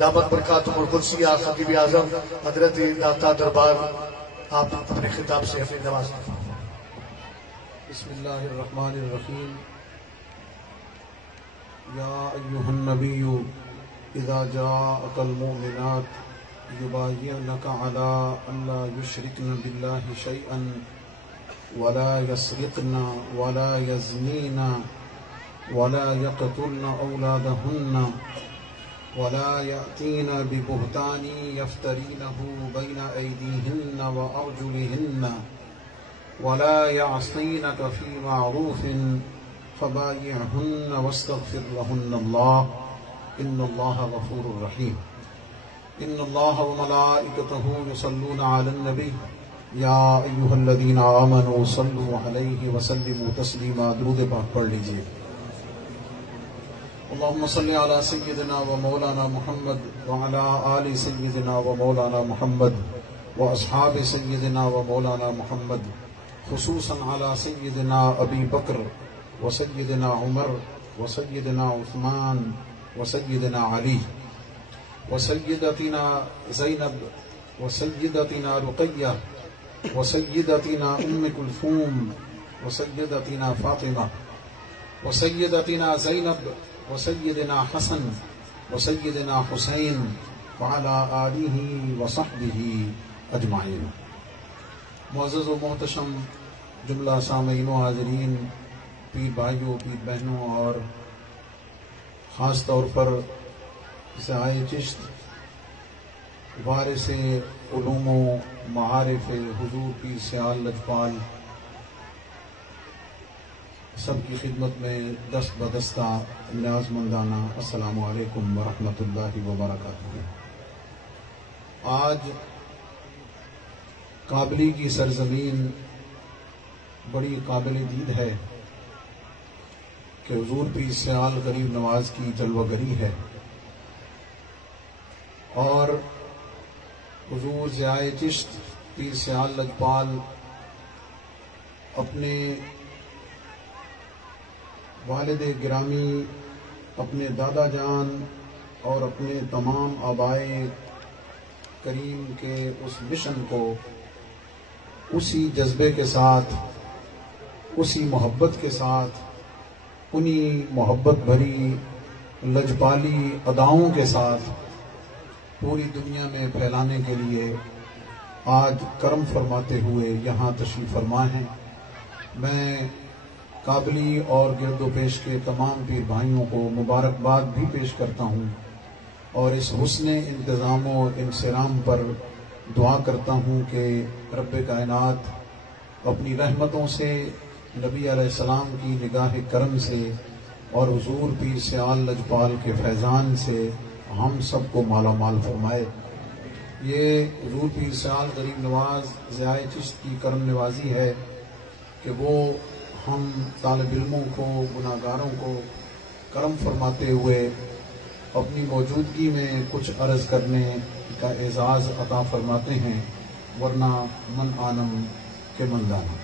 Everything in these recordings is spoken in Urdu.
دامت برکاتہم القدسیہ خطیب اعظم حضرت داتا دربار آپ اپنے خطاب سے اپنی نواز بسم اللہ الرحمن الرحیم یا ایہا النبی اذا جاءک المؤمنات یبایعنک علی ان لا یشرکن باللہ شیئا ولا يسرقن ولا يزنين ولا يقتلن أولادهن ولا يأتين ببهتان يفترينه بين أيديهن وأرجلهن ولا يعصينك في معروف فبايعهن واستغفر لهن الله إن الله غفور رحيم إن الله وملائكته يصلون على النبي یا ایھا الذین آمنوا صلوا علیہ وسلموا تسلیما. درود پاک پڑھ لیجیے. اللہم صل علی سیدنا و مولانا محمد وعلی آل سیدنا و مولانا محمد واصحاب سیدنا و مولانا محمد خصوصا علی سیدنا ابی بکر و سیدنا عمر و سیدنا عثمان و سیدنا علی و سیدتنا زینب و سیدتنا رقیہ وسيدتنا أم كلثوم وسيدتنا فاطمة وسيدتنا زينب وسيدنا حسن وسيدنا حسين وعلى آله وصحبه أجمعين. معزز و محتشم جملہ سامعین و حاضرین، پیر بھائیوں، پیر بہنوں، اور خاص طور پر سائے چشت وارث علوم و معارف حضور پیر سیال لجپال، سب کی خدمت میں دست بدستہ نیاز مندانہ السلام علیکم ورحمۃ اللہ وبرکاتہ. آج کابلی کی سرزمین بڑی قابل دید ہے کہ حضور پیر سیال غریب نواز کی جلوہ گری ہے، اور حضور ضیاء چشت پیر سیال لجپال اپنے والد گرامی، اپنے دادا جان اور اپنے تمام آبائے کریم کے اس مشن کو اسی جذبے کے ساتھ، اسی محبت کے ساتھ، انہی محبت بھری لجپالی اداؤں کے ساتھ پوری دنیا میں پھیلانے کے لیے آج کرم فرماتے ہوئے یہاں تشریف فرما ہیں. میں کابلی اور گرد و پیش کے تمام پیر بھائیوں کو مبارکباد بھی پیش کرتا ہوں، اور اس حسن انتظام و انصرام پر دعا کرتا ہوں کہ رب کائنات اپنی رحمتوں سے، نبی علیہ السلام کی نگاہ کرم سے اور حضور پیر سیال لجپال کے فیضان سے ہم سب کو مالا مال فرمائے. یہ حضور پیر سیال غریب نواز ضیاء چشت کی کرم نوازی ہے کہ وہ ہم طالب علموں کو، گناہگاروں کو کرم فرماتے ہوئے اپنی موجودگی میں کچھ عرض کرنے کا اعزاز عطا فرماتے ہیں، ورنہ من آنم کے من دانا.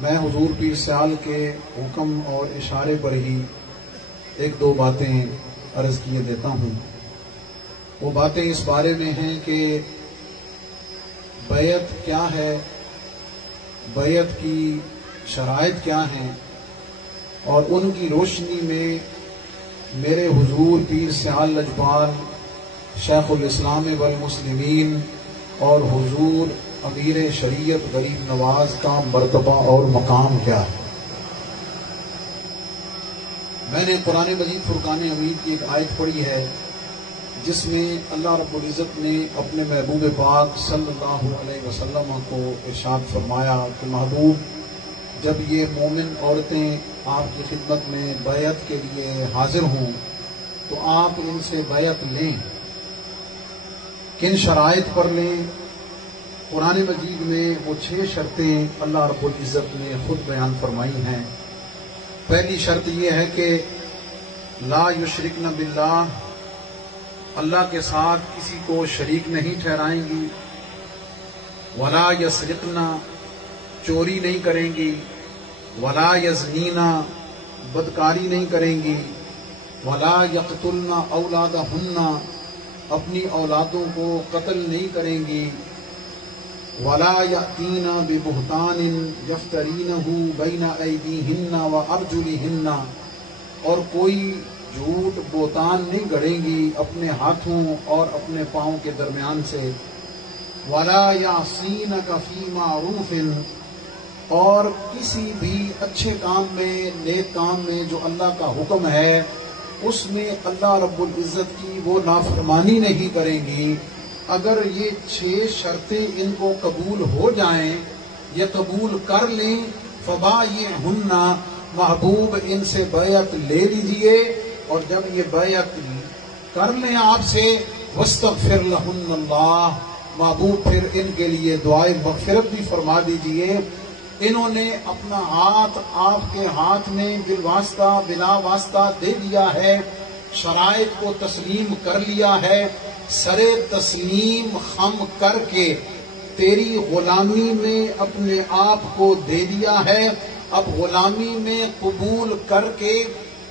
میں حضور پیر سیال کے حکم اور اشارے پر ہی ایک دو باتیں عرض کیے دیتا ہوں. وہ باتیں اس بارے میں ہیں کہ بیعت کیا ہے، بیعت کی شرائط کیا ہیں، اور ان کی روشنی میں میرے حضور پیر سیال لجپال شیخ الاسلام والمسلمین اور حضور امیر شریعت غریب نواز کا مرتبہ اور مقام کیا ہے. میں نے قرآن مجید فرقان حمید کی ایک آیت پڑھی ہے جس میں اللہ رب العزت نے اپنے محبوب پاک صلی اللہ علیہ وسلم کو ارشاد فرمایا کہ محبوب، جب یہ مومن عورتیں آپ کی خدمت میں بیعت کے لیے حاضر ہوں تو آپ ان سے بیعت لیں. کن شرائط پر لیں؟ قرآن مجید میں وہ 6 شرطیں اللہ رب العزت نے خود بیان فرمائی ہیں. پہلی شرط یہ ہے کہ لا یشرکن باللہ، اللہ کے ساتھ کسی کو شریک نہیں ٹھہرائیں گی. ولا یسرقن، چوری نہیں کریں گی. ولا یزنین، بدکاری نہیں کریں گی. ولا یقتلن اولادہن، اپنی اولادوں کو قتل نہیں کریں گی، ولا یأتین ببہتان یفترینہ بین ایدیہن وارجلہن، اور کوئی جھوٹ بہتان نہیں گڑیں گی اپنے ہاتھوں اور اپنے پاؤں کے درمیان سے، ولا یعصینک فی معروف، اور کسی بھی اچھے کام میں، نیک کام میں جو اللہ کا حکم ہے اس میں اللہ رب العزت کی وہ نافرمانی نہیں کریں گی۔ اگر یہ 6 شرطیں ان کو قبول ہو جائیں یا قبول کر لیں، فبایعہن، محبوب ان سے بیعت لے لیجئے، اور جب یہ بیعت کر لیں آپ سے، واستغفر لہن اللہ، محبوب پھر ان کے لیے دعائے مغفرت بھی فرما دیجئے۔ انہوں نے اپنا ہاتھ آپ کے ہاتھ میں بالواسطہ بلا واسطہ دے دیا ہے، شرائط کو تسلیم کر لیا ہے، سرے تسلیم خم کر کے تیری غلامی میں اپنے آپ کو دے دیا ہے۔ اب غلامی میں قبول کر کے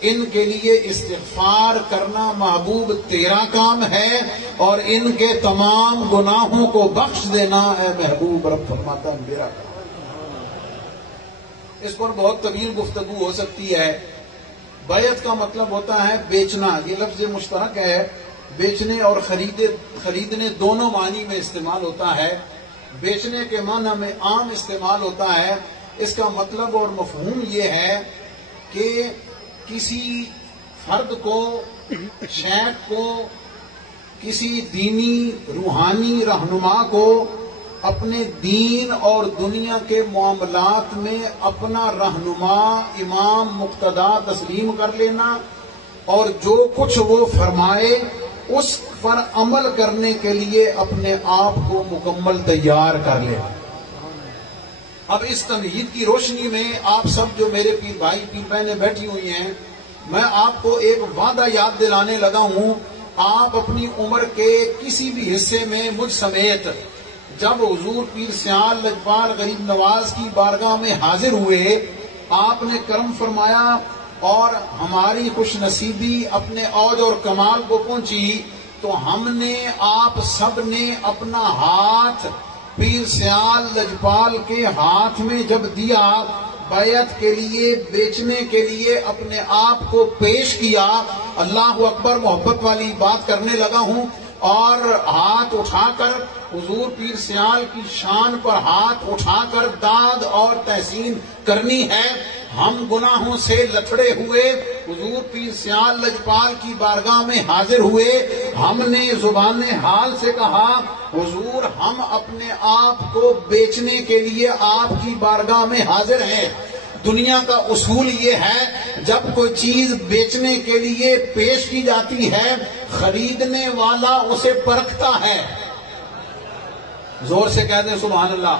ان کے لیے استغفار کرنا محبوب تیرا کام ہے، اور ان کے تمام گناہوں کو بخش دینا ہے محبوب رب فرماتا ہے میرا کام۔ اس پر بہت طویل گفتگو ہو سکتی ہے۔ بیعت کا مطلب ہوتا ہے بیچنا، یہ لفظ مشترک ہے، بیچنے اور خریدنے دونوں معنی میں استعمال ہوتا ہے۔ بیچنے کے معنی میں عام استعمال ہوتا ہے، اس کا مطلب اور مفہوم یہ ہے کہ کسی فرد کو، شیخ کو، کسی دینی روحانی رہنما کو اپنے دین اور دنیا کے معاملات میں اپنا رہنما، امام، مقتدا تسلیم کر لینا، اور جو کچھ وہ فرمائے اس پر عمل کرنے کے لیے اپنے آپ کو مکمل تیار کر لینا۔ اب اس تمہید کی روشنی میں آپ سب جو میرے پیر بھائی پیر بہنیں بیٹھی ہوئی ہیں، میں آپ کو ایک وعدہ یاد دلانے لگا ہوں۔ آپ اپنی عمر کے کسی بھی حصے میں مجھ سمیت جب حضور پیر سیال لجپال غریب نواز کی بارگاہ میں حاضر ہوئے، آپ نے کرم فرمایا اور ہماری خوش نصیبی اپنے اوج اور کمال کو پہنچی، تو ہم نے، آپ سب نے اپنا ہاتھ پیر سیال لجپال کے ہاتھ میں جب دیا، بیعت کے لیے، بیچنے کے لیے اپنے آپ کو پیش کیا، اللہ اکبر، محبت والی بات کرنے لگا ہوں، اور ہاتھ اٹھا کر حضور پیر سیال کی شان پر ہاتھ اٹھا کر داد اور تحسین کرنی ہے۔ ہم گناہوں سے لتڑے ہوئے حضور پیر سیال لجپال کی بارگاہ میں حاضر ہوئے، ہم نے زبان حال سے کہا حضور ہم اپنے آپ کو بیچنے کے لیے آپ کی بارگاہ میں حاضر ہیں۔ دنیا کا اصول یہ ہے، جب کوئی چیز بیچنے کے لیے پیش کی جاتی ہے، خریدنے والا اسے پرکھتا ہے۔ زور سے کہہ دیں سبحان اللہ۔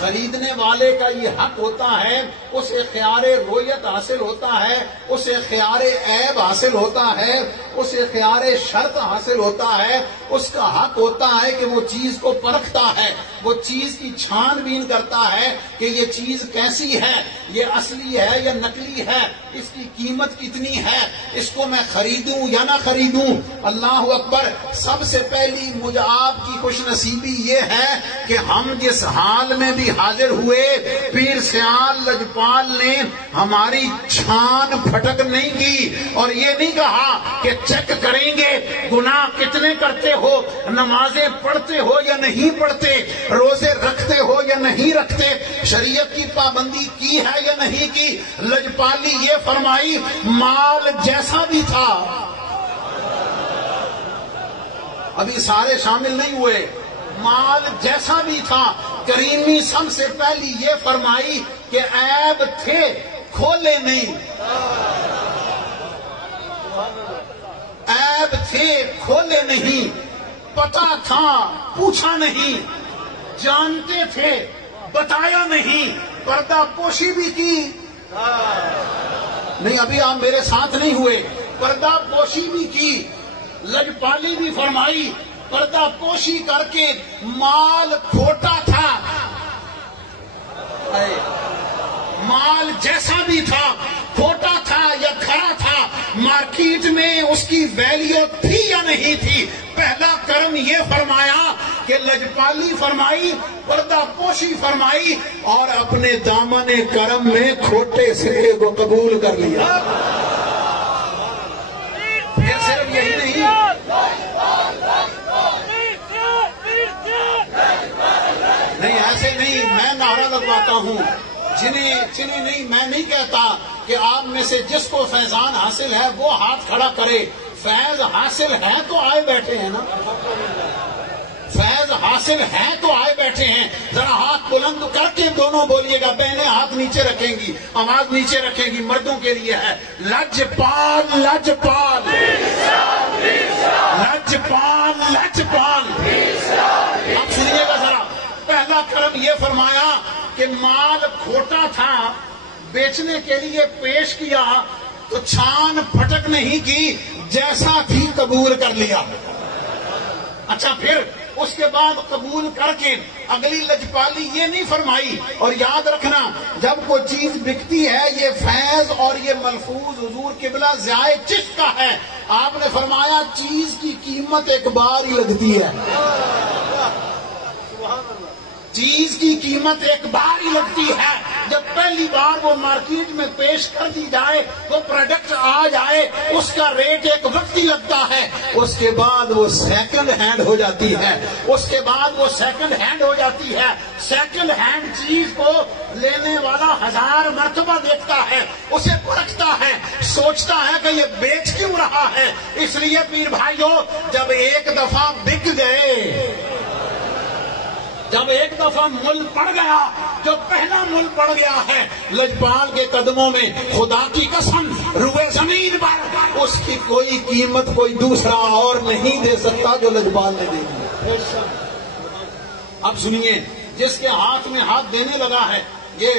خریدنے والے کا یہ حق ہوتا ہے، اسے خیار رویت حاصل ہوتا ہے، اسے خیار عیب حاصل ہوتا ہے، اسے خیار شرط حاصل ہوتا ہے، اس کا حق ہوتا ہے کہ وہ چیز کو پرکھتا ہے، وہ چیز کی چھان بین کرتا ہے کہ یہ چیز کیسی ہے، یہ اصلی ہے یا نقلی ہے، اس کی قیمت کتنی ہے، اس کو میں خریدوں یا نہ خریدوں۔ اللہ اکبر۔ سب سے پہلی مجھ آپ کی خوش نصیبی یہ ہے کہ ہم جس حال میں بھی حاضر ہوئے، پیر سیال لجپال نے ہماری چھان پھٹک نہیں کی، اور یہ نہیں کہا کہ چیک کریں گے گناہ کتنے کرتے ہو، نمازیں پڑھتے ہو یا نہیں پڑھتے، روزے رکھتے ہو یا نہیں رکھتے، شریعت کی پابندی کی ہے یا نہیں کی۔ لجپالی یہ فرمائی مال جیسا بھی تھا، ابھی سارے شامل نہیں ہوئے، مال جیسا بھی تھا، کریمی سب سے پہلی یہ فرمائی کہ عیب تھے کھولے نہیں، عیب تھے کھولے نہیں، پتا تھا پوچھا نہیں، جانتے تھے بتایا نہیں، پردہ پوشی بھی کی نہیں، ابھی آپ میرے ساتھ نہیں ہوئے، پردہ پوشی بھی کی۔ لجپالی بھی فرمائی پردہ پوشی کر کے مال کھوٹا تھا، مال جیسا بھی تھا، کھوٹا تھا یا کھرا تھا، مارکیٹ مارکیٹ میں اس کی ویلیو تھی یا نہیں تھی، پہلا کرم یہ فرمایا کہ لجپالی فرمائی، پردہ پوشی فرمائی، اور اپنے دامن کرم میں کھوٹے سرے کو قبول کر لیا۔ پھر صرف یہی نہیں، نہیں ایسے نہیں، میں نعرہ لگواتا ہوں، جنہیں نہیں، میں نہیں کہتا کہ آپ میں سے جس کو فیضان حاصل ہے وہ ہاتھ کھڑا کرے۔ فیض حاصل ہے تو آئے بیٹھے ہیں نا، فیض حاصل ہے تو آئے بیٹھے ہیں۔ ذرا ہاتھ بلند کر کے دونوں بولیے گا، بہنیں ہاتھ نیچے رکھیں گی، آواز نیچے رکھیں گی، مردوں کے لیے ہے لجپال لجپال لجپال لجپال۔ اب سنیے گا ذرا، پہلا کرم یہ فرمایا کہ مال کھوٹا تھا، بیچنے کے لیے پیش کیا تو چھان پھٹک نہیں کی، جیسا تھی قبول کر لیا۔ اچھا پھر اس کے بعد قبول کر کے اگلی لجپالی یہ نہیں فرمائی، اور یاد رکھنا جب کوئی چیز بکتی ہے، یہ فیض اور یہ ملفوظ حضور قبلہ ضیاء چشت کا ہے، آپ نے فرمایا چیز کی قیمت ایک بار ہی لگتی ہے، چیز کی قیمت ایک بار ہی لگتی ہے۔ جب پہلی بار وہ مارکیٹ میں پیش کر دی جائے، وہ پروڈکٹ آ جائے، اس کا ریٹ ایک وقت ہی لگتا ہے، اس کے بعد وہ سیکنڈ ہینڈ ہو جاتی ہے، اس کے بعد وہ سیکنڈ ہینڈ ہو جاتی ہے۔ سیکنڈ ہینڈ چیز کو لینے والا 1000 مرتبہ دیکھتا ہے، اسے پرکھتا ہے، سوچتا ہے کہ یہ بیچ کیوں رہا ہے۔ اس لیے پیر بھائیو، جب ایک دفعہ بک گئے، جب ایک دفعہ مل پڑ گیا، جو پہلا مل پڑ گیا ہے لجپال کے قدموں میں، خدا کی قسم روئے زمین پر اس کی کوئی قیمت کوئی دوسرا اور نہیں دے سکتا جو لجپال نے دے دی۔ اب سنیے، جس کے ہاتھ میں ہاتھ دینے لگا ہے، یہ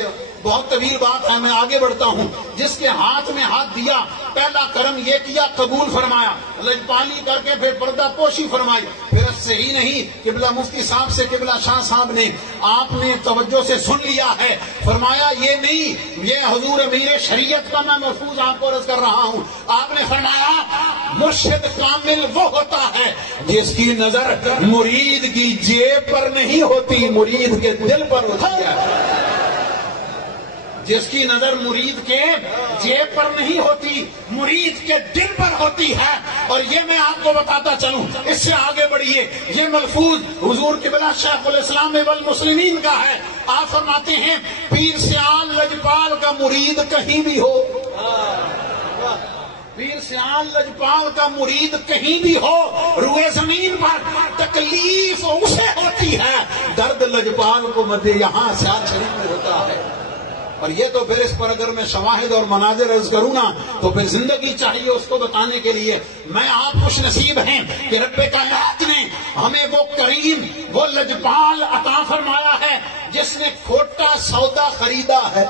بہت طویل بات ہے، میں آگے بڑھتا ہوں۔ جس کے ہاتھ میں ہاتھ دیا، پہلا کرم یہ کیا، قبول فرمایا، لجپالی کر کے پھر پردہ پوشی فرمائی۔ پھر اس سے ہی نہیں، قبلہ مفتی صاحب سے قبلہ شاہ صاحب نے آپ نے توجہ سے سن لیا ہے، فرمایا یہ نہیں، یہ حضور امیر شریعت کا میں محفوظ آپ کو عرض کر رہا ہوں۔ آپ نے فرمایا مرشد کامل وہ ہوتا ہے جس کی نظر مرید کی جیب پر نہیں ہوتی، مرید کے دل پر ہوتی ہے۔ جس کی نظر مرید کے جیب پر نہیں ہوتی، مرید کے دل پر ہوتی ہے۔ اور یہ میں آپ کو بتاتا چلوں، اس سے آگے بڑھیے، یہ ملفوظ حضور قبلہ شیخ الاسلام والمسلمین کا ہے۔ آپ فرماتے ہیں پیر سیال لجپال کا مرید کہیں بھی ہو، پیر سیال لجپال کا مرید کہیں بھی ہو، روئے زمین پر تکلیف اسے ہوتی ہے، درد لجپال کو مدے یہاں سیال شریف میں ہوتا ہے۔ اور یہ تو پھر اس پر اگر میں شواہد اور مناظر عرض کروں نا تو پھر زندگی چاہیے اس کو بتانے کے لیے۔ میں آپ خوش نصیب ہیں کہ رب کائنات نے ہمیں وہ کریم، وہ لجپال عطا فرمایا ہے جس نے کھوٹا سودا خریدا ہے،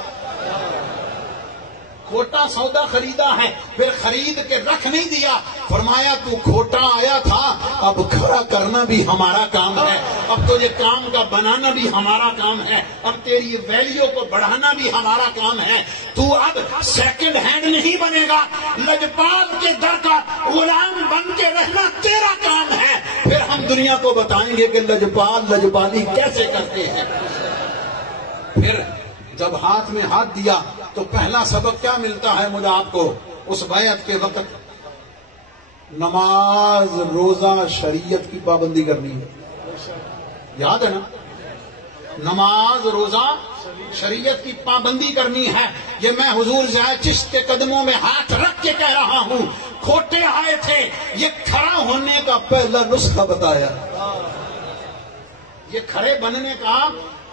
کھوٹا سودا خریدا ہے، پھر خرید کے رکھ نہیں دیا، فرمایا تو کھوٹا آیا تھا، اب کھڑا کرنا بھی ہمارا کام ہے، اب تو یہ کام کا بنانا بھی ہمارا کام ہے، اب تیری ویلیو کو بڑھانا بھی ہمارا کام ہے، تو اب سیکنڈ ہینڈ نہیں بنے گا، لجپال کے در کا غلام بن کے رہنا تیرا کام ہے۔ پھر ہم دنیا کو بتائیں گے کہ لجپال لجپالی کیسے کرتے ہیں۔ پھر جب ہاتھ میں ہاتھ دیا تو پہلا سبق کیا ملتا ہے مجھے آپ کو، اس بیعت کے وقت نماز روزہ شریعت کی پابندی کرنی ہے، یاد ہے نا، نماز روزہ شریعت کی پابندی کرنی ہے۔ یہ میں حضور ضیاء چشت کے قدموں میں ہاتھ رکھ کے کہہ رہا ہوں، کھوٹے آئے تھے، یہ کھڑا ہونے کا پہلا نسخہ بتایا، یہ کھڑے بننے کا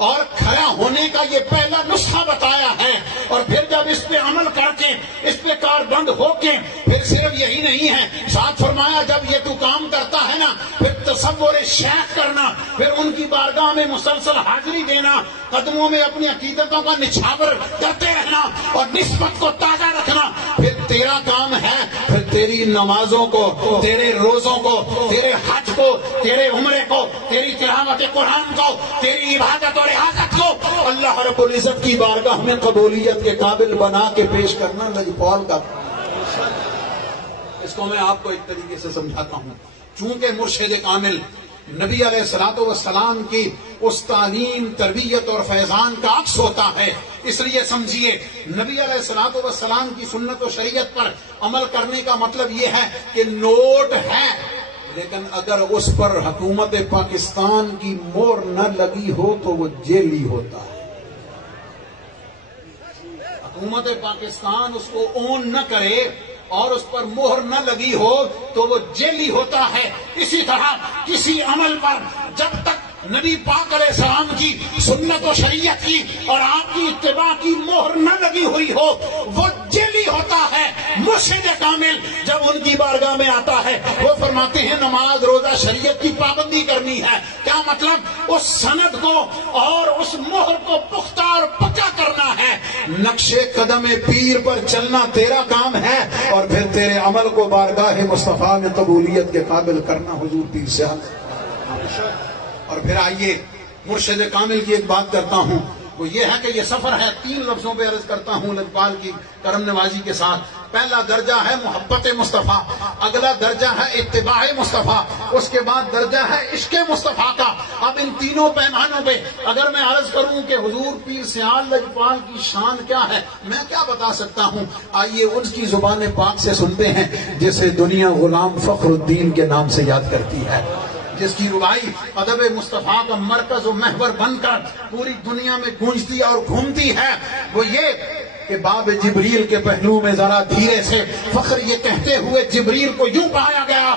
اور کھڑا ہونے کا یہ پہلا نسخہ بتایا ہے۔ اور پھر جب اس پہ عمل کر کے، اس پہ کاربند ہو کے، پھر صرف یہی نہیں ہے، ساتھ فرمایا جب یہ تو کام کرتا ہے نا، پھر تصور شیخ کرنا، پھر ان کی بارگاہ میں مسلسل حاضری دینا، قدموں میں اپنی عقیدتوں کا نچھاور کرتے رہنا اور نسبت کو تازہ رکھنا، پھر تیرا کام ہے، پھر تیری نمازوں کو، تیرے روزوں کو، تیرے حج کو، تیرے عمرے کو، تیری تلاوت قرآن کو، تیری عبادت اور ریاضت کو اللہ رب العزت کی بارگاہ میں قبولیت کے قابل بنا کے پیش کرنا لجپال کا۔ اس کو میں آپ کو ایک طریقے سے سمجھاتا ہوں. چونکہ مرشد کامل نبی علیہ الصلوۃ والسلام کی اس تعلیم، تربیت اور فیضان کا عکس ہوتا ہے، اس لیے سمجھیے نبی علیہ الصلوۃ والسلام کی سنت و شریعت پر عمل کرنے کا مطلب یہ ہے کہ نوٹ ہے، لیکن اگر اس پر حکومت پاکستان کی مہر نہ لگی ہو تو وہ جیلی ہوتا ہے. حکومت پاکستان اس کو اون نہ کرے اور اس پر مہر نہ لگی ہو تو وہ جیلی ہوتا ہے. اسی طرح کسی عمل پر جب تک نبی پاک علیہ السلام کی سنت و شریعت کی اور آپ کی اتباع کی مہر نہ لگی ہوئی ہو وہ جیلی ہوتا ہے. مرشد کامل جب ان کی بارگاہ میں آتا ہے وہ فرماتے ہیں نماز روزہ شریعت کی پابندی کرنی ہے. کیا مطلب؟ اس سند کو اور اس مہر کو پختہ اور پکا کرنا ہے. نقش قدم پیر پر چلنا تیرا کام ہے اور پھر تیرے عمل کو بارگاہ مصطفیٰ میں قبولیت کے قابل کرنا حضور پیر سے. اور پھر آئیے مرشد کامل کی ایک بات کرتا ہوں، وہ یہ ہے کہ یہ سفر ہے 3 لفظوں پہ عرض کرتا ہوں اقبال کی کرم نوازی کے ساتھ. پہلا درجہ ہے محبت مصطفیٰ، اگلا درجہ ہے اتباع مصطفیٰ، اس کے بعد درجہ ہے عشق مصطفیٰ کا. اب ان تینوں پیمانوں پہ اگر میں عرض کروں کہ حضور پیر سیال لجپال کی شان کیا ہے، میں کیا بتا سکتا ہوں؟ آئیے ان کی زبان پاک سے سنتے ہیں جسے دنیا غلام فخر الدین کے نام سے یاد کرتی ہے، جس کی ربائی ادب مصطفیٰ کا مرکز و محور بن کر پوری دنیا میں گونجتی اور گھومتی ہے. وہ یہ کہ باب جبریل کے پہلو میں ذرا دھیرے سے فخر یہ کہتے ہوئے جبریل کو یوں پایا گیا،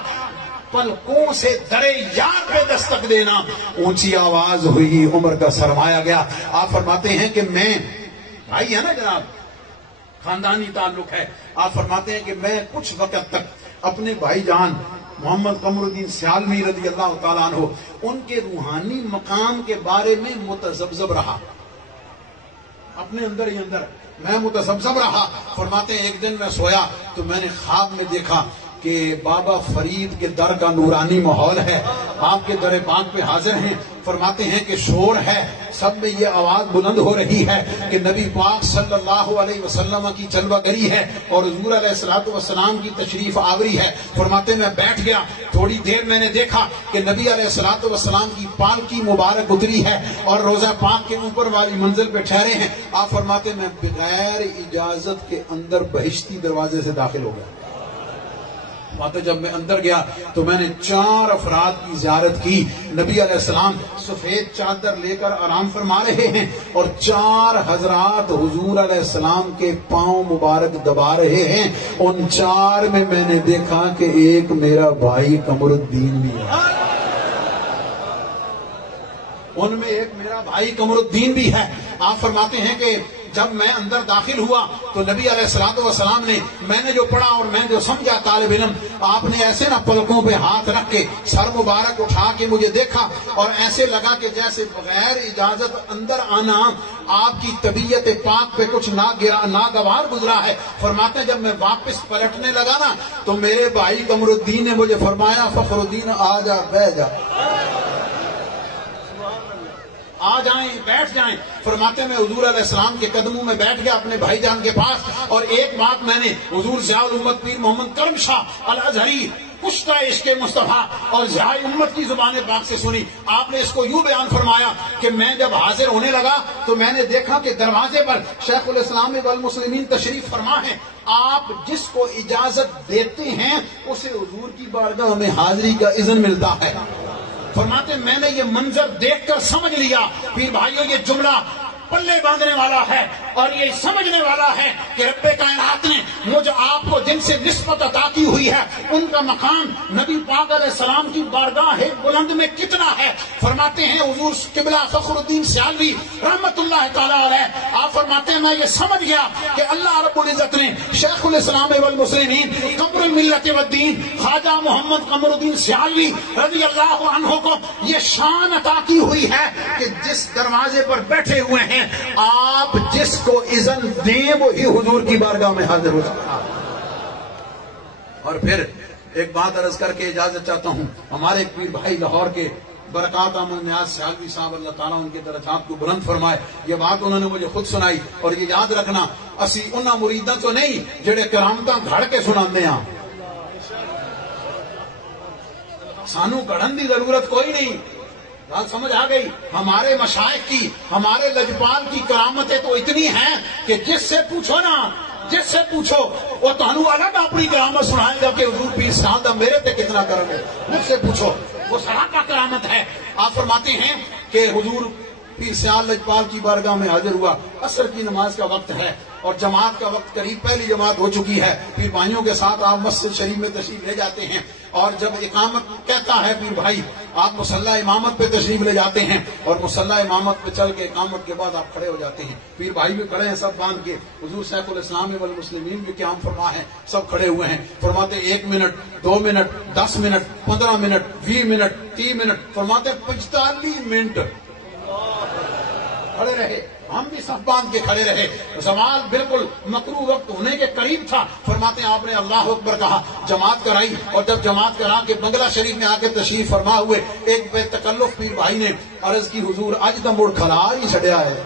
پلکوں سے درے یار پہ دستک دینا، اونچی آواز ہوئی عمر کا سرمایا گیا. آپ فرماتے ہیں کہ میں بھائی ہے نا جناب، خاندانی تعلق ہے. آپ فرماتے ہیں کہ میں کچھ وقت تک اپنے بھائی جان محمد قمر الدین سیالوی رضی اللہ تعالیٰ عنہ ان کے روحانی مقام کے بارے میں متذبذب رہا، اپنے اندر ہی اندر میں متذبذب رہا. فرماتے ہیں ایک دن میں سویا تو میں نے خواب میں دیکھا کہ بابا فرید کے در کا نورانی ماحول ہے، آپ کے در پاک پہ حاضر ہیں. فرماتے ہیں کہ شور ہے، سب میں یہ آواز بلند ہو رہی ہے کہ نبی پاک صلی اللہ علیہ وسلم کی جلوہ گری ہے اور حضور علیہ الصلوۃ والسلام کی تشریف آوری ہے. فرماتے میں بیٹھ گیا، تھوڑی دیر میں نے دیکھا کہ نبی علیہ الصلوۃ والسلام کی پالکی مبارک اتری ہے اور روضہ پاک کے اوپر والی منزل پہ ٹھہرے ہیں. آپ فرماتے میں بغیر اجازت کے اندر بہشتی دروازے سے داخل ہو گیا. جب میں اندر گیا تو میں نے 4 افراد کی زیارت کی. نبی علیہ السلام سفید چادر لے کر آرام فرما رہے ہیں اور 4 حضرات حضور علیہ السلام کے پاؤں مبارک دبا رہے ہیں. ان 4 میں میں نے دیکھا کہ ایک میرا بھائی قمر الدین بھی ہے، ان میں ایک میرا بھائی قمر الدین بھی ہے. آپ فرماتے ہیں کہ جب میں اندر داخل ہوا تو نبی علیہ الصلوۃ والسلام نے میں نے جو پڑھا اور میں جو سمجھا طالب علم، آپ نے ایسے نہ پلکوں پہ ہاتھ رکھ کے سر مبارک اٹھا کے مجھے دیکھا اور ایسے لگا کہ جیسے بغیر اجازت اندر آنا آپ کی طبیعت پاک پہ کچھ ناگوار گزرا ہے. فرماتے ہیں جب میں واپس پلٹنے لگا نا تو میرے بھائی قمر الدین نے مجھے فرمایا فخر الدین آ جا، بیٹھ جا، آ جائیں، بیٹھ جائیں. فرماتے میں حضور علیہ السلام کے قدموں میں بیٹھ گیا اپنے بھائی جان کے پاس. اور ایک بات میں نے حضور ضیاء الامت پیر محمد کرم شاہ الازہری کشتہ عشق مصطفیٰ اور ضیاء امت کی زبان پاک سے سنی. آپ نے اس کو یوں بیان فرمایا کہ میں جب حاضر ہونے لگا تو میں نے دیکھا کہ دروازے پر شیخ الاسلام والمسلمین تشریف فرما ہے. آپ جس کو اجازت دیتے ہیں اسے حضور کی بارگاہ میں حاضری کا اذن ملتا ہے. فرماتے میں نے یہ منظر دیکھ کر سمجھ لیا پیر بھائیوں یہ جملہ پلے باندھنے والا ہے اور یہ سمجھنے والا ہے کہ رب کائنات نے مجھ آپ کو جن سے نسبت عطا کی ہوئی ہے ان کا مقام نبی پاک علیہ السلام کی بارگاہ بلند میں کتنا ہے. فرماتے ہیں حضور قبلہ فخر الدین سیالوی رحمت اللہ تعالی علیہ، آپ فرماتے ہیں میں یہ سمجھ گیا کہ اللہ رب العزت نے شیخ الاسلام والمسلمین قمر الملت والدین خواجہ محمد قمر الدین سیالوی رضی اللہ عنہ کو یہ شان عطا کی ہوئی ہے کہ جس دروازے پر بیٹھے ہوئے ہیں آپ جس کو اذن دیں وہی حضور کی بارگاہ میں حاضر ہو سکتا. اور پھر ایک بات عرض کر کے اجازت چاہتا ہوں. ہمارے پیر بھائی لاہور کے برکات احمد نیاز سیالوی صاحب اللہ تعالیٰ ان کے درجات کو بلند فرمائے، یہ بات انہوں نے مجھے خود سنائی. اور یہ یاد رکھنا اسی انہاں مریداں تو نہیں جڑے کرامتاں گھڑ کے سناندے ہیں، سانو کڑھن دی ضرورت کوئی نہیں. بات سمجھ آ گئی. ہمارے مشائخ کی، ہمارے لجپال کی کرامتیں تو اتنی ہیں کہ جس سے پوچھو نا، جس سے پوچھو وہ تانوں الگ اپنی کرامت سنائے گا کہ حضور پیر سیال دا میرے تے کتنا کرم ہے. مجھ سے پوچھو، وہ سراپا کرامت ہے. آپ فرماتے ہیں کہ حضور پیر سیال لجپال کی بارگاہ میں حاضر ہوا. عصر کی نماز کا وقت ہے اور جماعت کا وقت قریب، پہلی جماعت ہو چکی ہے. پیر بھائیوں کے ساتھ آپ مسجد شریف میں تشریف لے جاتے ہیں اور جب اقامت کہتا ہے پیر بھائی آپ مصلی امامت پہ تشریف لے جاتے ہیں اور مصلی امامت پہ چل کے اقامت کے بعد آپ کھڑے ہو جاتے ہیں. پیر بھائی بھی کھڑے ہیں سب باندھ کے. حضور سیف الاسلام والمسلمین بھی قیام فرما ہے، سب کھڑے ہوئے ہیں. فرماتے 1 minute 2 minute 10 minute 15 minute 20 minute 30 minute, فرماتے 45 منٹ کھڑے رہے. ہم بھی سب باندھ کے کھڑے رہے. زوال بالکل مکروہ وقت ہونے کے قریب تھا. فرماتے ہیں آپ نے اللہ اکبر کہا، جماعت کرائی اور جب جماعت کرا کے بنگلہ شریف میں آ کے تشریف فرما ہوئے، ایک بے تکلف پیر بھائی نے عرض کی حضور اج تو مڑ کھلا ہی چھڑیا ہے،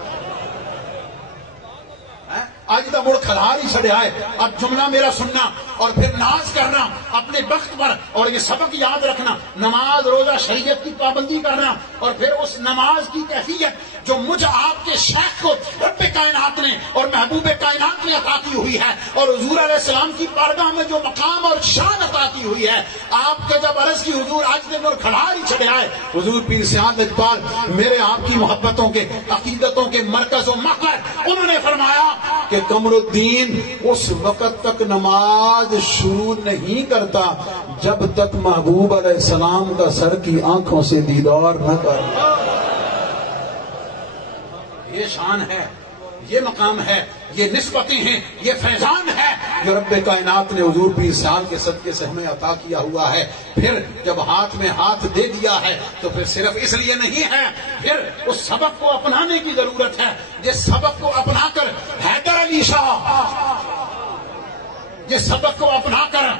آج تو مڑ کھلار ہی چھڑیا ہے. اب جملہ میرا سننا اور پھر ناز کرنا اپنے وقت پر اور یہ سبق یاد رکھنا، نماز روزہ شریعت کی پابندی کرنا اور پھر اس نماز کی کیفیت جو مجھ آپ کے شیخ کو رب کائنات نے اور محبوب کائنات نے عطا کی ہوئی ہے اور حضور علیہ السلام کی بارگاہ میں جو مقام اور شان عطا کی ہوئی ہے. آپ کے جب عرض کی حضور آج نے مڑ کھلار ہی چھڑیا ہے، حضور پیر سیال لجپال میرے آپ کی محبتوں کے عقیدتوں کے مرکز و محور، انہوں نے فرمایا کہ قمر الدین اس وقت تک نماز شروع نہیں کرتا جب تک محبوب علیہ السلام کا سر کی آنکھوں سے دیدار نہ کرتا. یہ شان ہے، یہ مقام ہے، یہ نسبتیں ہیں، یہ فیضان ہے جو رب کائنات نے حضور پیر سیال کے صدقے سے ہمیں عطا کیا ہوا ہے. پھر جب ہاتھ میں ہاتھ دے دیا ہے تو پھر صرف اس لیے نہیں ہے، پھر اس سبق کو اپنانے کی ضرورت ہے. جس سبق کو اپنا کر حیدر علی شاہ، جس سبق کو اپنا کر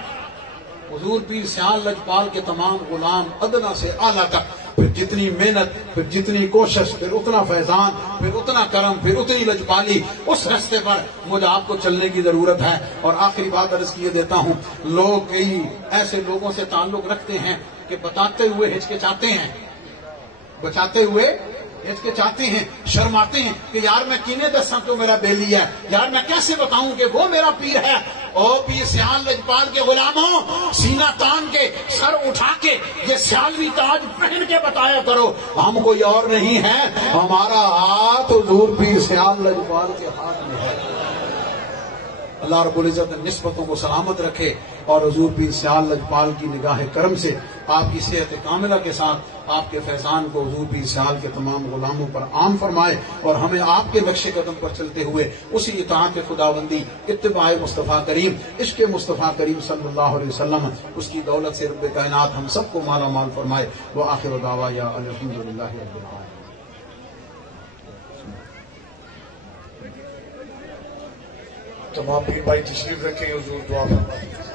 حضور پیر سیال لجپال کے تمام غلام ادنا سے اعلیٰ تک، پھر جتنی محنت، پھر جتنی کوشش، پھر اتنا فیضان، پھر اتنا کرم، پھر اتنی لجپالی، اس راستے پر مجھے آپ کو چلنے کی ضرورت ہے. اور آخری بات عرض کیے دیتا ہوں، لوگ کئی ایسے لوگوں سے تعلق رکھتے ہیں کہ بتاتے ہوئے ہچکچاتے ہیں، بچاتے ہوئے ہچکچاتے ہیں، شرماتے ہیں کہ یار میں کینے دساں تو میرا بیلی ہے، یار میں کیسے بتاؤں کہ وہ میرا پیر ہے. او پیر سیال لجپال کے غلاموں، سینہ تان کے، سر اٹھا کے یہ سیالوی تاج پہن کے بتایا کرو ہم کوئی اور نہیں ہے، ہمارا ہاتھ حضور پیر سیال لجپال کے ہاتھ میں ہے. اللہ رب العزت نسبتوں کو سلامت رکھے اور حضور پیر سیال لجپال کی نگاہ کرم سے آپ کی صحت کاملہ کے ساتھ آپ کے فیضان کو حضور پیر سیال کے تمام غلاموں پر عام فرمائے اور ہمیں آپ کے نقش قدم پر چلتے ہوئے اسی اطاعت خداوندی، اتباع مصطفیٰ کریم، عشق مصطفیٰ کریم صلی اللہ علیہ وسلم، اس کی دولت سے رب کائنات ہم سب کو مالا مال فرمائے. وآخر دعوانا الحمدللہ رب العالمین. تمام پیر بھائی تشریف رکھیں، حضور دعا فرمائیں.